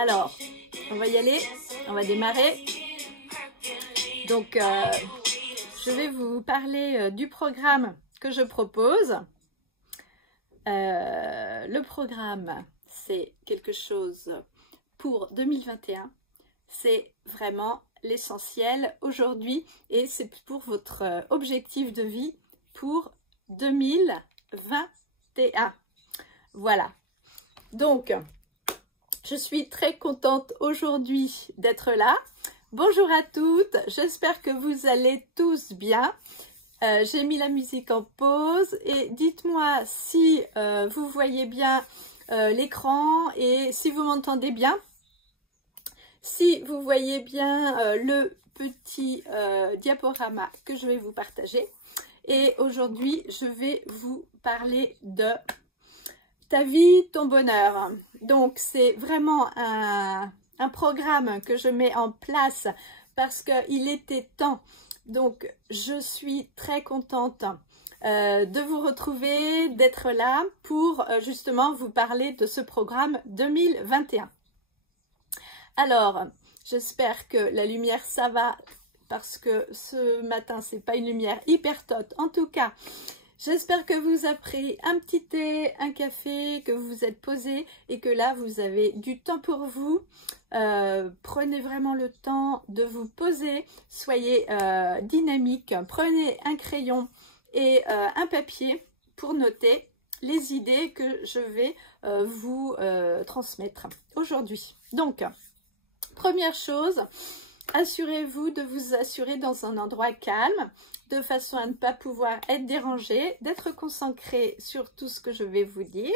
Alors, on va y aller, on va démarrer. Donc, je vais vous parler du programme que je propose. Le programme, c'est quelque chose pour 2021. C'est vraiment l'essentiel aujourd'hui et c'est pour votre objectif de vie pour 2021. Voilà. Donc, je suis très contente aujourd'hui d'être là. Bonjour à toutes, j'espère que vous allez tous bien. J'ai mis la musique en pause et dites-moi si vous voyez bien l'écran et si vous m'entendez bien. Si vous voyez bien le petit diaporama que je vais vous partager. Et aujourd'hui, je vais vous parler de ta vie, ton bonheur. Donc, c'est vraiment un programme que je mets en place parce qu'il était temps. Donc, je suis très contente de vous retrouver, d'être là pour justement vous parler de ce programme 2021. Alors, j'espère que la lumière, ça va, parce que ce matin, c'est pas une lumière hyper tote. En tout cas, j'espère que vous avez pris un petit thé, un café, que vous vous êtes posé et que là, vous avez du temps pour vous. Prenez vraiment le temps de vous poser, soyez dynamique, prenez un crayon et un papier pour noter les idées que je vais vous transmettre aujourd'hui. Donc, première chose, assurez-vous de vous assurer dans un endroit calme, de façon à ne pas pouvoir être dérangé, d'être concentré sur tout ce que je vais vous dire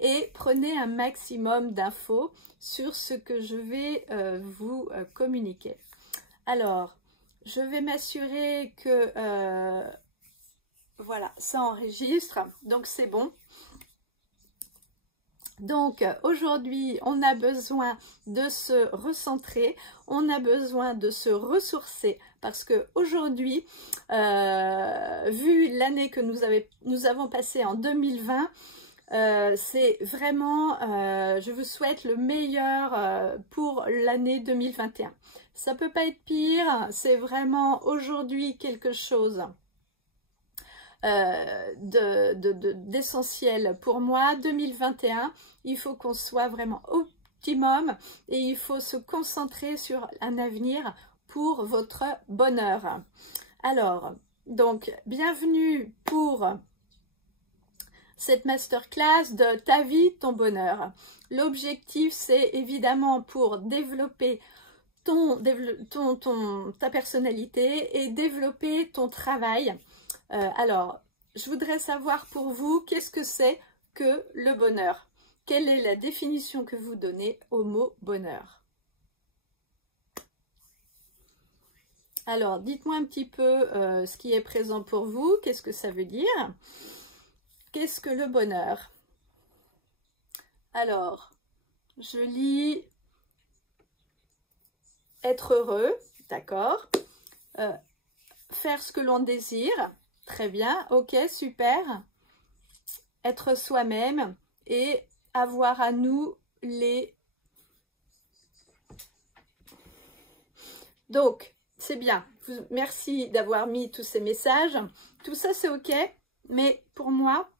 et prenez un maximum d'infos sur ce que je vais vous communiquer. Alors, je vais m'assurer que voilà, ça enregistre, donc c'est bon. Donc aujourd'hui, on a besoin de se recentrer, on a besoin de se ressourcer parce que aujourd'hui, vu l'année que nous avons passée en 2020, c'est vraiment, je vous souhaite le meilleur pour l'année 2021. Ça peut pas être pire, c'est vraiment aujourd'hui quelque chose d'essentiel pour moi. 2021, il faut qu'on soit vraiment optimum et il faut se concentrer sur un avenir pour votre bonheur. Alors, donc, bienvenue pour cette masterclass de ta vie, ton bonheur. L'objectif, c'est évidemment pour développer ta personnalité et développer ton travail. Alors, je voudrais savoir pour vous, qu'est-ce que c'est que le bonheur? Quelle est la définition que vous donnez au mot bonheur? Alors, dites-moi un petit peu ce qui est présent pour vous. Qu'est-ce que ça veut dire? Qu'est-ce que le bonheur? Alors, je lis être heureux, d'accord. Faire ce que l'on désire, très bien, ok, super. Être soi-même et avoir à nous les... Donc, c'est bien. Merci d'avoir mis tous ces messages. Tout ça, c'est ok, mais pour moi,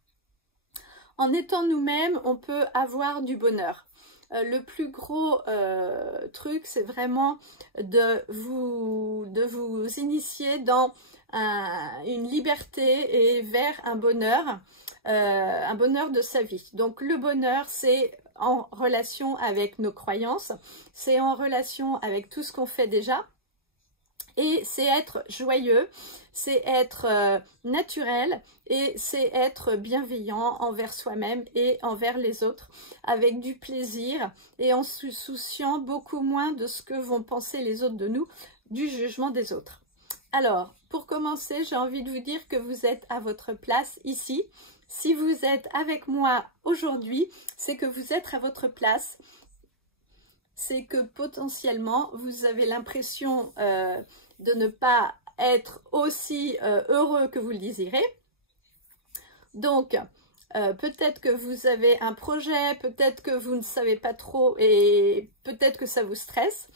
en étant nous-mêmes, on peut avoir du bonheur. Le plus gros truc, c'est vraiment de vous initier dans une liberté et vers un bonheur de sa vie. Donc le bonheur, c'est en relation avec nos croyances, c'est en relation avec tout ce qu'on fait déjà. Et c'est être joyeux, c'est être naturel et c'est être bienveillant envers soi-même et envers les autres, avec du plaisir et en se souciant beaucoup moins de ce que vont penser les autres de nous, du jugement des autres. Alors, pour commencer, j'ai envie de vous dire que vous êtes à votre place ici. Si vous êtes avec moi aujourd'hui, c'est que vous êtes à votre place. C'est que potentiellement, vous avez l'impression de ne pas être aussi heureux que vous le désirez. Donc, peut-être que vous avez un projet, peut-être que vous ne savez pas trop et peut-être que ça vous stresse.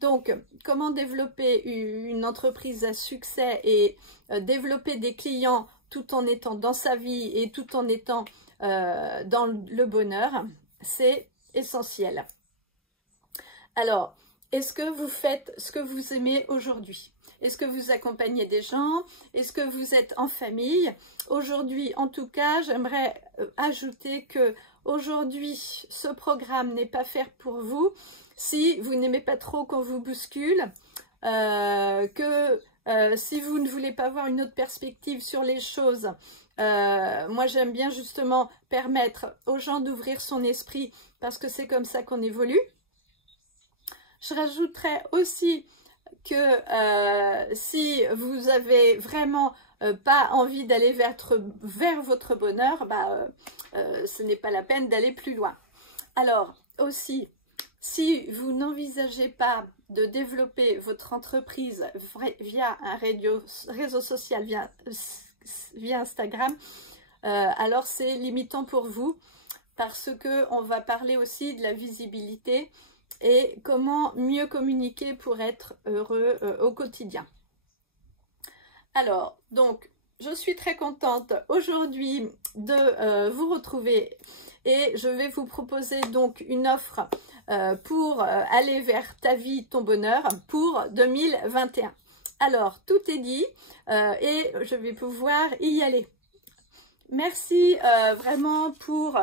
Donc, comment développer une entreprise à succès et développer des clients tout en étant dans sa vie et tout en étant dans le bonheur, c'est essentiel. Alors, est-ce que vous faites ce que vous aimez aujourd'hui? Est-ce que vous accompagnez des gens? Est-ce que vous êtes en famille? Aujourd'hui, en tout cas, j'aimerais ajouter que aujourd'hui, ce programme n'est pas fait pour vous si vous n'aimez pas trop qu'on vous bouscule, si vous ne voulez pas avoir une autre perspective sur les choses. Moi, j'aime bien justement permettre aux gens d'ouvrir son esprit parce que c'est comme ça qu'on évolue. Je rajouterais aussi que si vous avez vraiment pas envie d'aller vers votre bonheur, ce n'est pas la peine d'aller plus loin. Alors aussi, si vous n'envisagez pas de développer votre entreprise via un réseau social, via Instagram, alors c'est limitant pour vous parce qu'on va parler aussi de la visibilité et comment mieux communiquer pour être heureux au quotidien. Alors, donc, je suis très contente aujourd'hui de vous retrouver et je vais vous proposer donc une offre pour aller vers ta vie, ton bonheur pour 2021. Alors, tout est dit et je vais pouvoir y aller. Merci vraiment pour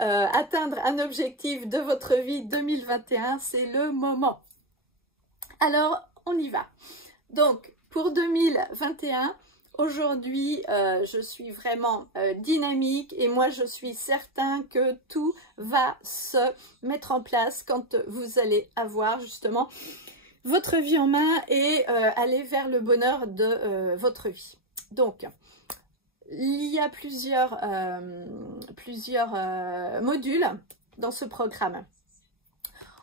atteindre un objectif de votre vie 2021, c'est le moment. Alors, on y va. Donc, pour 2021, aujourd'hui, je suis vraiment dynamique et moi, je suis certain que tout va se mettre en place quand vous allez avoir justement votre vie en main et aller vers le bonheur de votre vie. Donc, il y a plusieurs modules dans ce programme.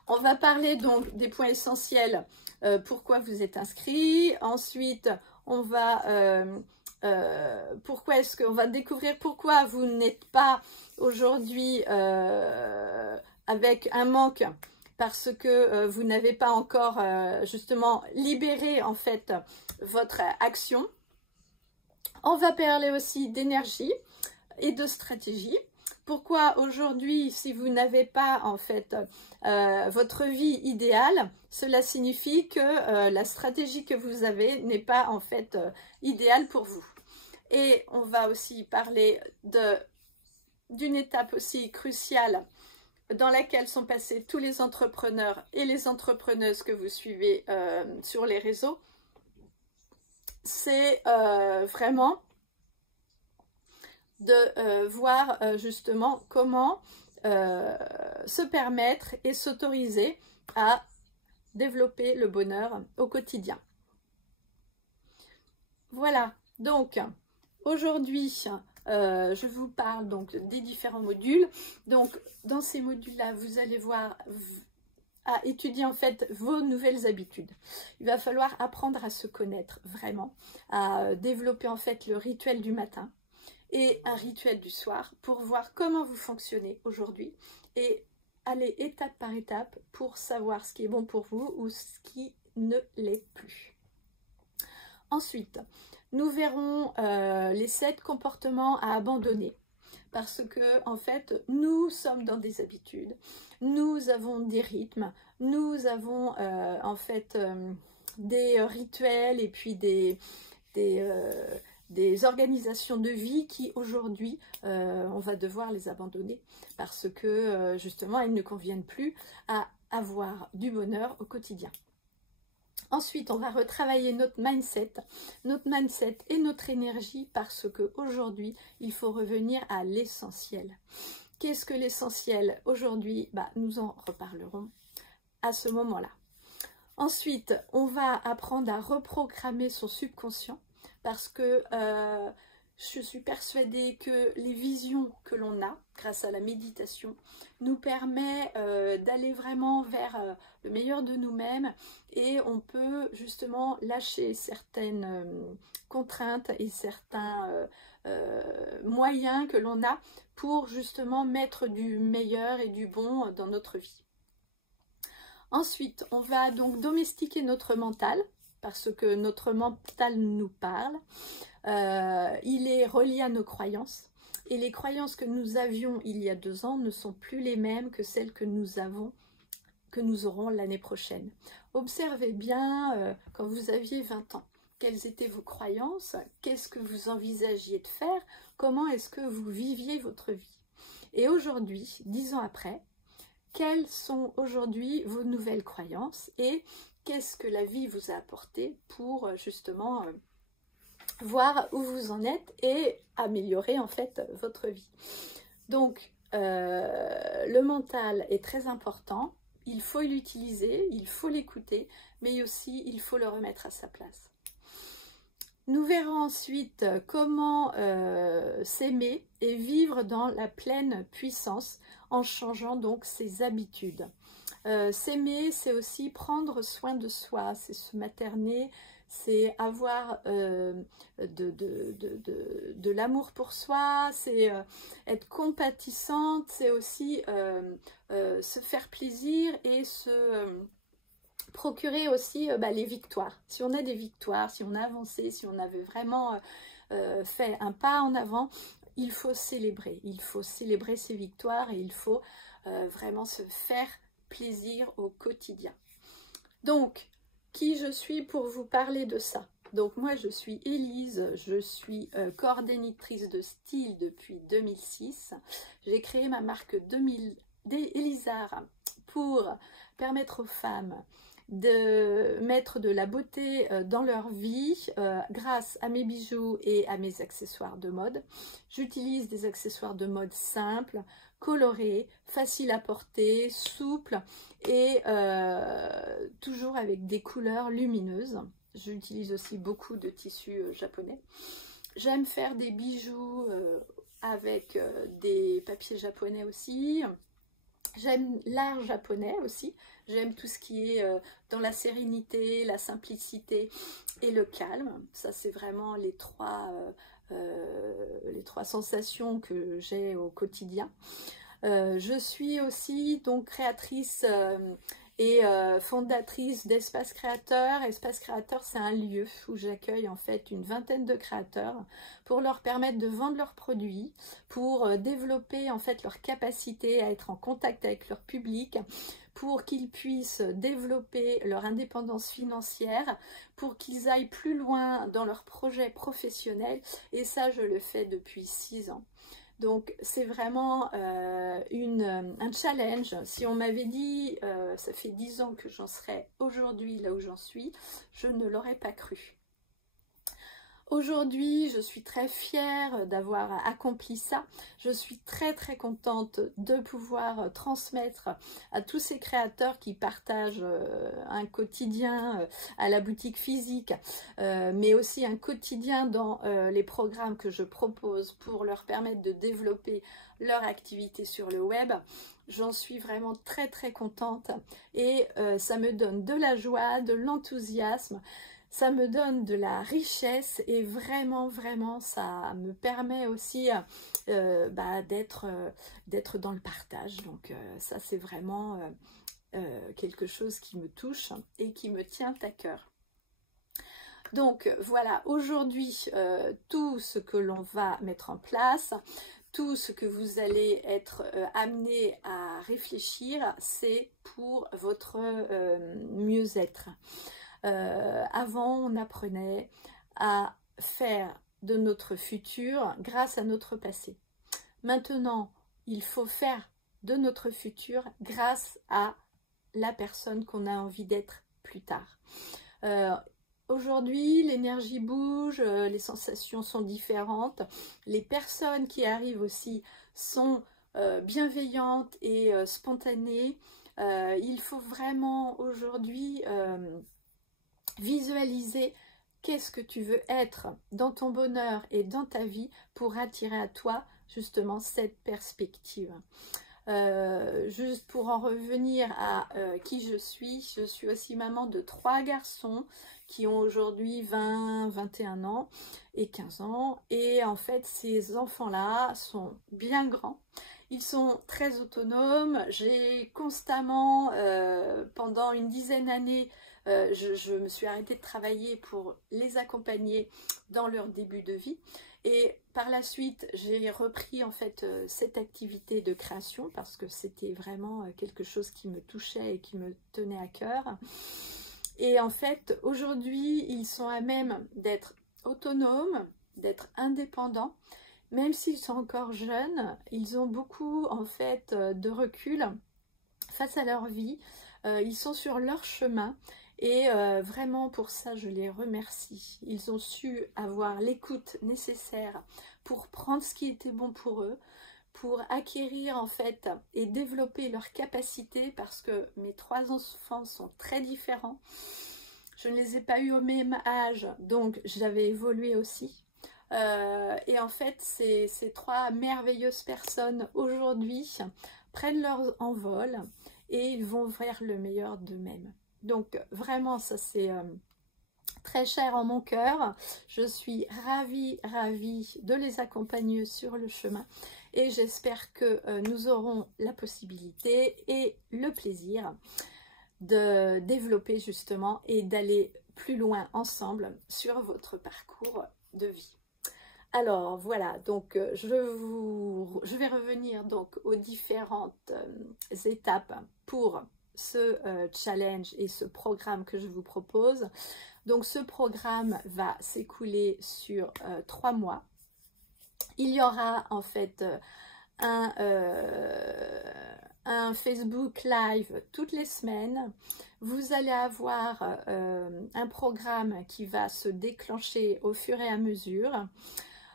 On va parler donc des points essentiels, pourquoi vous êtes inscrit. Ensuite, on va découvrir pourquoi vous n'êtes pas aujourd'hui avec un manque parce que vous n'avez pas encore justement libéré en fait votre action. On va parler aussi d'énergie et de stratégie. Pourquoi aujourd'hui, si vous n'avez pas en fait votre vie idéale, cela signifie que la stratégie que vous avez n'est pas en fait idéale pour vous. Et on va aussi parler d'une étape aussi cruciale dans laquelle sont passés tous les entrepreneurs et les entrepreneuses que vous suivez sur les réseaux. C'est vraiment de voir justement comment se permettre et s'autoriser à développer le bonheur au quotidien. Voilà, donc aujourd'hui je vous parle donc des différents modules. Donc dans ces modules-là, vous allez voir à étudier en fait vos nouvelles habitudes. Il va falloir apprendre à se connaître vraiment, à développer en fait le rituel du matin et un rituel du soir pour voir comment vous fonctionnez aujourd'hui et aller étape par étape pour savoir ce qui est bon pour vous ou ce qui ne l'est plus. Ensuite, nous verrons les 7 comportements à abandonner. Parce que en fait, nous sommes dans des habitudes, nous avons des rythmes, nous avons en fait des rituels et puis des organisations de vie qui aujourd'hui, on va devoir les abandonner parce que justement, elles ne conviennent plus à avoir du bonheur au quotidien. Ensuite, on va retravailler notre mindset et notre énergie parce qu'aujourd'hui, il faut revenir à l'essentiel. Qu'est-ce que l'essentiel aujourd'hui? Nous en reparlerons à ce moment-là. Ensuite, on va apprendre à reprogrammer son subconscient parce que Je suis persuadée que les visions que l'on a grâce à la méditation nous permet d'aller vraiment vers le meilleur de nous-mêmes et on peut justement lâcher certaines contraintes et certains moyens que l'on a pour justement mettre du meilleur et du bon dans notre vie. Ensuite, on va donc domestiquer notre mental parce que notre mental nous parle. Il est relié à nos croyances et les croyances que nous avions il y a 2 ans ne sont plus les mêmes que celles que nous aurons l'année prochaine. Observez bien quand vous aviez 20 ans, quelles étaient vos croyances, qu'est-ce que vous envisagiez de faire, comment est-ce que vous viviez votre vie. Et aujourd'hui, 10 ans après, quelles sont aujourd'hui vos nouvelles croyances et qu'est-ce que la vie vous a apporté pour justement voir où vous en êtes et améliorer en fait votre vie. Donc le mental est très important, il faut l'utiliser, il faut l'écouter, mais aussi il faut le remettre à sa place. Nous verrons ensuite comment s'aimer et vivre dans la pleine puissance en changeant donc ses habitudes. S'aimer, c'est aussi prendre soin de soi, c'est se materner, c'est avoir de l'amour pour soi, c'est être compatissante, c'est aussi se faire plaisir et se procurer aussi les victoires. Si on a des victoires, si on a avancé, si on avait vraiment fait un pas en avant, il faut célébrer ces victoires et il faut vraiment se faire plaisir au quotidien. Donc, qui je suis pour vous parler de ça? Donc moi je suis Élise, je suis coordinatrice de style depuis 2006. J'ai créé ma marque Elisar pour permettre aux femmes de mettre de la beauté dans leur vie grâce à mes bijoux et à mes accessoires de mode. J'utilise des accessoires de mode simples, colorés, faciles à porter, souples et toujours avec des couleurs lumineuses. J'utilise aussi beaucoup de tissus japonais. J'aime faire des bijoux avec des papiers japonais aussi. J'aime l'art japonais aussi, j'aime tout ce qui est dans la sérénité, la simplicité et le calme. Ça c'est vraiment les trois sensations que j'ai au quotidien. Je suis aussi donc créatrice et fondatrice d'Espace Créateur. Espace Créateur, c'est un lieu où j'accueille en fait une vingtaine de créateurs pour leur permettre de vendre leurs produits, pour développer en fait leur capacité à être en contact avec leur public, pour qu'ils puissent développer leur indépendance financière, pour qu'ils aillent plus loin dans leurs projets professionnels. Et ça, je le fais depuis 6 ans. Donc c'est vraiment un challenge. Si on m'avait dit, ça fait 10 ans que j'en serais aujourd'hui là où j'en suis, je ne l'aurais pas cru. Aujourd'hui, je suis très fière d'avoir accompli ça. Je suis très très contente de pouvoir transmettre à tous ces créateurs qui partagent un quotidien à la boutique physique, mais aussi un quotidien dans les programmes que je propose pour leur permettre de développer leur activité sur le web. J'en suis vraiment très très contente et ça me donne de la joie, de l'enthousiasme. Ça me donne de la richesse et vraiment, ça me permet aussi d'être dans le partage. Donc ça, c'est vraiment quelque chose qui me touche et qui me tient à cœur. Donc voilà, aujourd'hui, tout ce que l'on va mettre en place, tout ce que vous allez être amené à réfléchir, c'est pour votre mieux-être. Avant, on apprenait à faire de notre futur grâce à notre passé. Maintenant, il faut faire de notre futur grâce à la personne qu'on a envie d'être plus tard. Aujourd'hui, l'énergie bouge, les sensations sont différentes. Les personnes qui arrivent aussi sont bienveillantes et spontanées. Il faut vraiment aujourd'hui visualiser qu'est-ce que tu veux être dans ton bonheur et dans ta vie pour attirer à toi justement cette perspective. Juste pour en revenir à qui je suis aussi maman de 3 garçons qui ont aujourd'hui 20, 21 ans et 15 ans. Et en fait, ces enfants-là sont bien grands. Ils sont très autonomes. J'ai constamment, pendant une dizaine d'années, je me suis arrêtée de travailler pour les accompagner dans leur début de vie. Et par la suite, j'ai repris en fait cette activité de création parce que c'était vraiment quelque chose qui me touchait et qui me tenait à cœur. Et en fait, aujourd'hui, ils sont à même d'être autonomes, d'être indépendants. Même s'ils sont encore jeunes, ils ont beaucoup en fait de recul face à leur vie. Ils sont sur leur chemin. Et vraiment pour ça, je les remercie. Ils ont su avoir l'écoute nécessaire pour prendre ce qui était bon pour eux, pour acquérir en fait et développer leurs capacités parce que mes 3 enfants sont très différents. Je ne les ai pas eus au même âge, donc j'avais évolué aussi. Et en fait, ces 3 merveilleuses personnes aujourd'hui prennent leur envol et ils vont vers le meilleur d'eux-mêmes. Donc vraiment ça c'est très cher en mon cœur. Je suis ravie de les accompagner sur le chemin et j'espère que nous aurons la possibilité et le plaisir de développer justement et d'aller plus loin ensemble sur votre parcours de vie. Alors voilà, donc je vais revenir donc aux différentes étapes pour ce challenge et ce programme que je vous propose. Donc ce programme va s'écouler sur 3 mois. Il y aura en fait un Facebook Live toutes les semaines. Vous allez avoir un programme qui va se déclencher au fur et à mesure.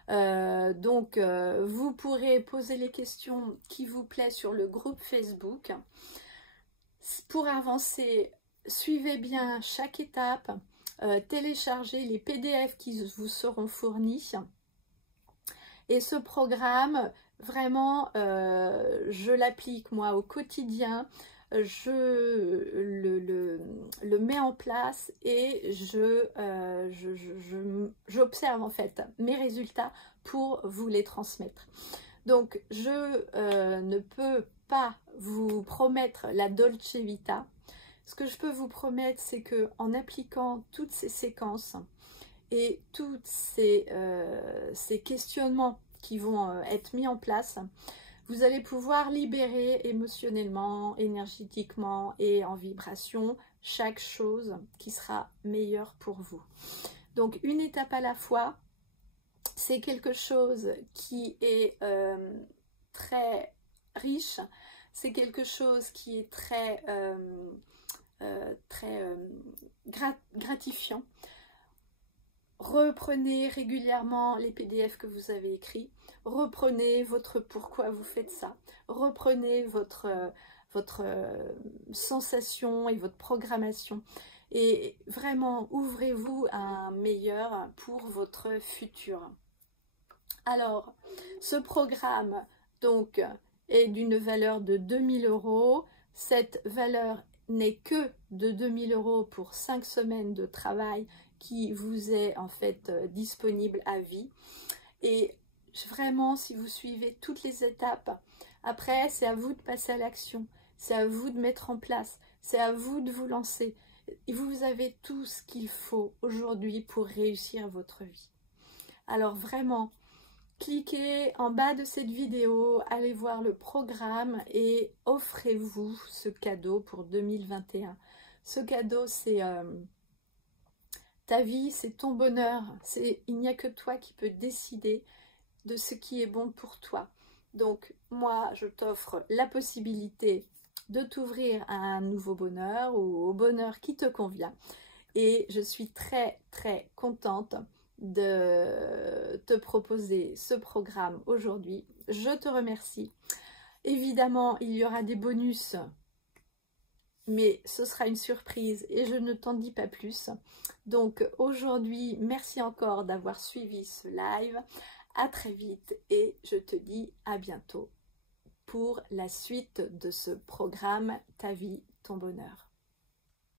Donc vous pourrez poser les questions qui vous plaisent sur le groupe Facebook. Pour avancer, suivez bien chaque étape, téléchargez les PDF qui vous seront fournis. Et ce programme, vraiment, je l'applique moi au quotidien, je le mets en place et j'observe en fait mes résultats pour vous les transmettre. Donc, je ne peux pas vous promettre la Dolce Vita. Ce que je peux vous promettre, c'est que en appliquant toutes ces séquences et tous ces questionnements qui vont être mis en place, vous allez pouvoir libérer émotionnellement, énergétiquement et en vibration chaque chose qui sera meilleure pour vous. Donc, une étape à la fois. C'est quelque chose qui est très riche, c'est quelque chose qui est très gratifiant. Reprenez régulièrement les PDF que vous avez écrits, reprenez votre pourquoi vous faites ça, reprenez votre sensation et votre programmation. Et vraiment, ouvrez-vous à un meilleur pour votre futur. Alors, ce programme, donc, est d'une valeur de 2000 €. Cette valeur n'est que de 2000 € pour 5 semaines de travail qui vous est en fait disponible à vie. Et vraiment, si vous suivez toutes les étapes, après, c'est à vous de passer à l'action. C'est à vous de mettre en place. C'est à vous de vous lancer. Et vous avez tout ce qu'il faut aujourd'hui pour réussir votre vie. Alors vraiment, cliquez en bas de cette vidéo, allez voir le programme et offrez-vous ce cadeau pour 2021. Ce cadeau, c'est ta vie, c'est ton bonheur. Il n'y a que toi qui peux décider de ce qui est bon pour toi. Donc moi, je t'offre la possibilité de t'ouvrir à un nouveau bonheur ou au bonheur qui te convient. Et je suis très contente de te proposer ce programme aujourd'hui. Je te remercie. Évidemment, il y aura des bonus mais ce sera une surprise et je ne t'en dis pas plus. Donc aujourd'hui, merci encore d'avoir suivi ce live. À très vite et je te dis à bientôt pour la suite de ce programme Ta vie, ton bonheur.